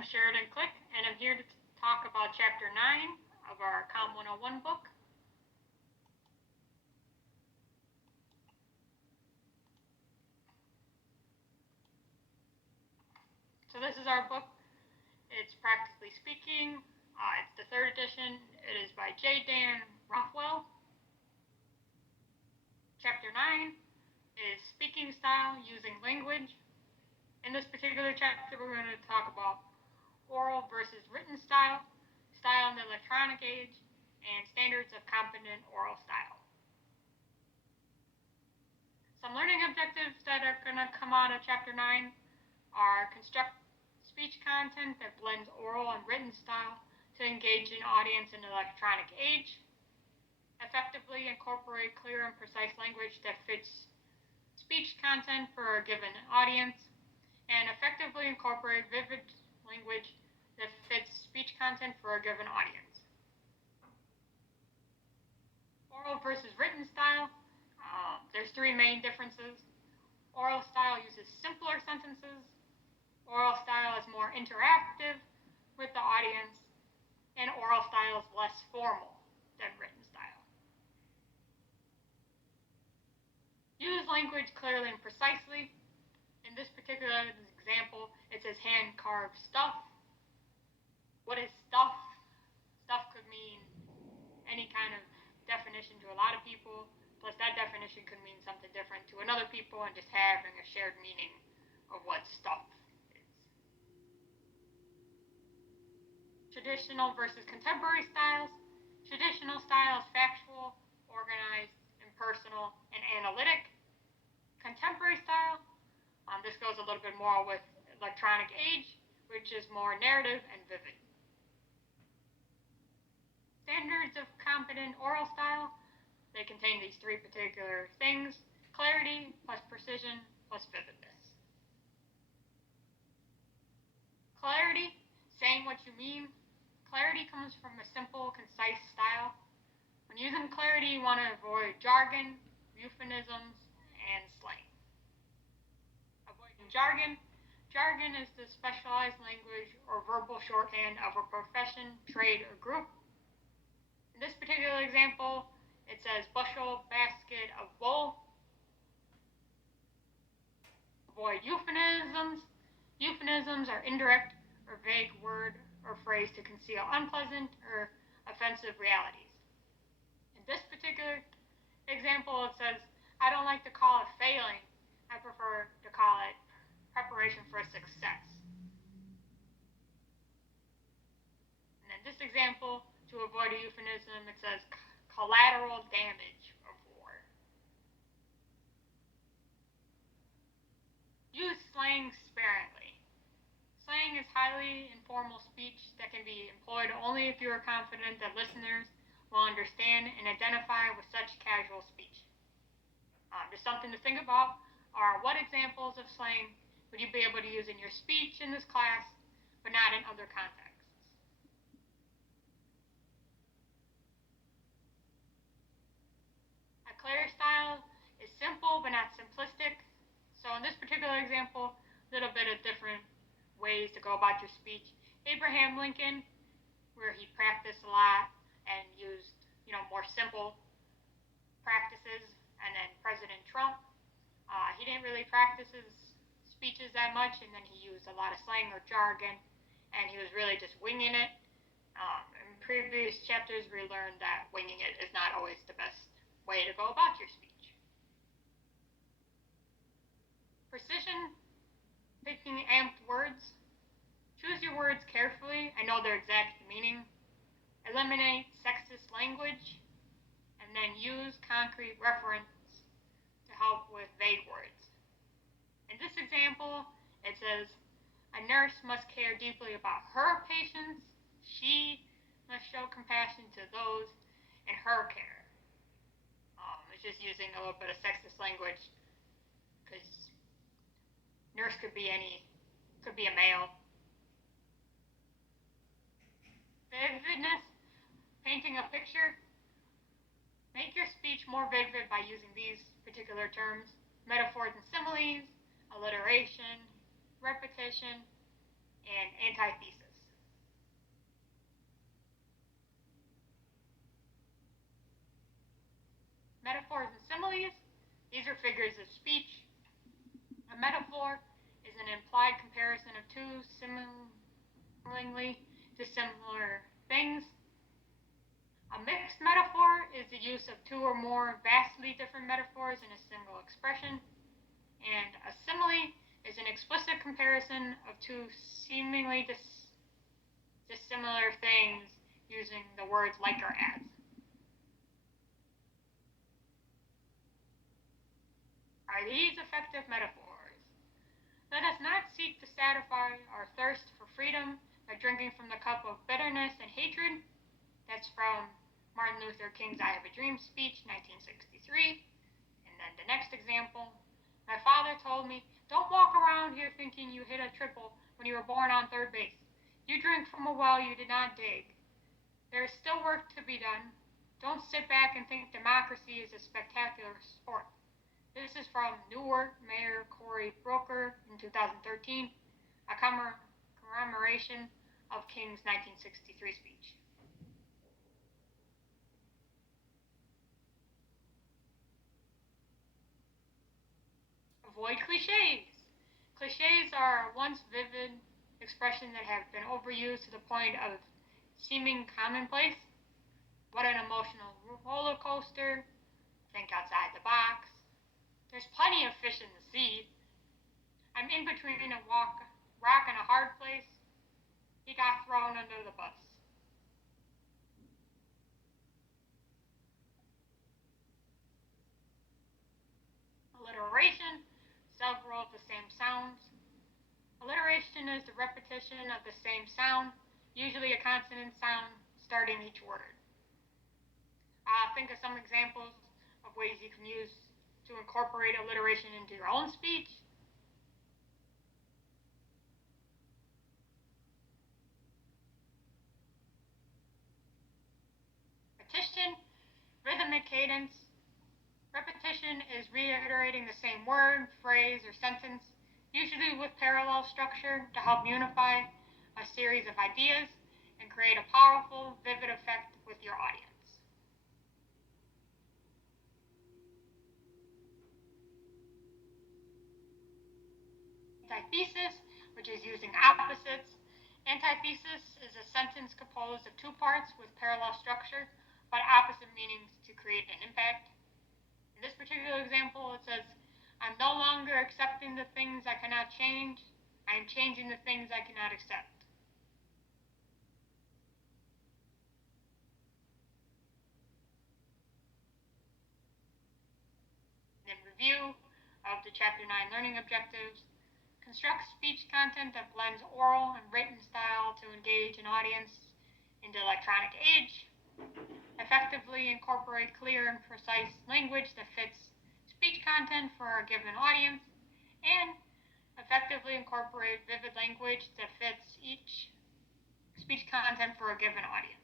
I'm Sheridan Click, and I'm here to talk about Chapter 9 of our COM101 book. So this is our book. It's Practically Speaking. It's the 3rd edition. It is by J. Dan Rothwell. Chapter 9 is Speaking Style Using Language. In this particular chapter, we're going to talk about oral versus written style, style in the electronic age, and standards of competent oral style. Some learning objectives that are going to come out of Chapter 9 are construct speech content that blends oral and written style to engage an audience in the electronic age, effectively incorporate clear and precise language that fits speech content for a given audience, and effectively incorporate vivid language that fits speech content for a given audience. Oral versus written style. There's 3 main differences. Oral style uses simpler sentences. Oral style is more interactive with the audience, and oral style is less formal than written style. Use language clearly and precisely. In this particular example, it says hand-carved stuff. What is stuff? Stuff could mean any kind of definition to a lot of people, plus that definition could mean something different to another people, and just having a shared meaning of what stuff is. Traditional versus contemporary styles. Traditional style is factual, organized, impersonal, and analytic. Contemporary style, this goes a little bit more with electronic age, which is more narrative and vivid. Standards of competent oral style. They contain these 3 particular things: clarity plus precision plus vividness. Clarity, saying what you mean. Clarity comes from a simple, concise style. When using clarity, you want to avoid jargon, euphemisms, and slang. Avoiding jargon. Jargon is the specialized language or verbal shorthand of a profession, trade, or group. In this particular example, it says bushel, basket, of bowl. Avoid euphemisms. Euphemisms are indirect or vague word or phrase to conceal unpleasant or offensive realities. In this particular example, it says, I don't like to call it failing. I prefer to call it preparation for success. And in this example, to avoid a euphemism, it says collateral damage of war. Use slang sparingly. Slang is highly informal speech that can be employed only if you are confident that listeners will understand and identify with such casual speech. Just something to think about are what examples of slang would you be able to use in your speech in this class, but not in other contexts. A clear style is simple but not simplistic. So in this particular example, a little bit of different ways to go about your speech. Abraham Lincoln, where he practiced a lot and used, more simple practices, and then President Trump, he didn't really practice his speeches that much, and then he used a lot of slang or jargon, and he was really just winging it. In previous chapters, we learned that winging it is not always the best way to go about your speech. Precision, picking amped words. Choose your words carefully and know their exact meaning. Eliminate sexist language, and then use concrete reference to help with vague words. In this example, it says, a nurse must care deeply about her patients. She must show compassion to those in her care. It's just using a little bit of sexist language, because nurse could be a male. Vividness, painting a picture. Make your speech more vivid by using these particular terms: metaphors and similes, alliteration, repetition, and antithesis. Metaphors and similes, these are figures of speech. A metaphor is an implied comparison of two seemingly dissimilar things. A mixed metaphor is the use of two or more vastly different metaphors in a single expression. And a simile is an explicit comparison of two seemingly dissimilar things using the words like or as. Are these effective metaphors? Let us not seek to satisfy our thirst for freedom by drinking from the cup of bitterness and hatred. That's from Martin Luther King's I Have a Dream speech, 1963. And then the next example, my father told me, don't walk around here thinking you hit a triple when you were born on third base. You drink from a well you did not dig. There is still work to be done. Don't sit back and think democracy is a spectacular sport. This is from Newark Mayor Cory Booker in 2013, a commemoration of King's 1963 speech. Avoid cliches. Cliches are once vivid expressions that have been overused to the point of seeming commonplace. What an emotional roller coaster. Think outside the box. There's plenty of fish in the sea. I'm in between a rock and a hard place. He got thrown under the bus. Alliteration, several of the same sounds. Alliteration is the repetition of the same sound, usually a consonant sound starting each word. Think of some examples of ways you can use to incorporate alliteration into your own speech. Repetition, rhythmic cadence. Repetition is reiterating the same word, phrase, or sentence, usually with parallel structure to help unify a series of ideas and create a powerful, vivid effect with your audience. Antithesis, which is using opposites. Antithesis is a sentence composed of two parts with parallel structure, but opposite meanings to create an impact. In this particular example, it says, I'm no longer accepting the things I cannot change. I am changing the things I cannot accept. In review of the Chapter 9 learning objectives, construct speech content that blends oral and written style to engage an audience in the electronic age. Effectively incorporate clear and precise language that fits speech content for a given audience, and effectively incorporate vivid language that fits each speech content for a given audience.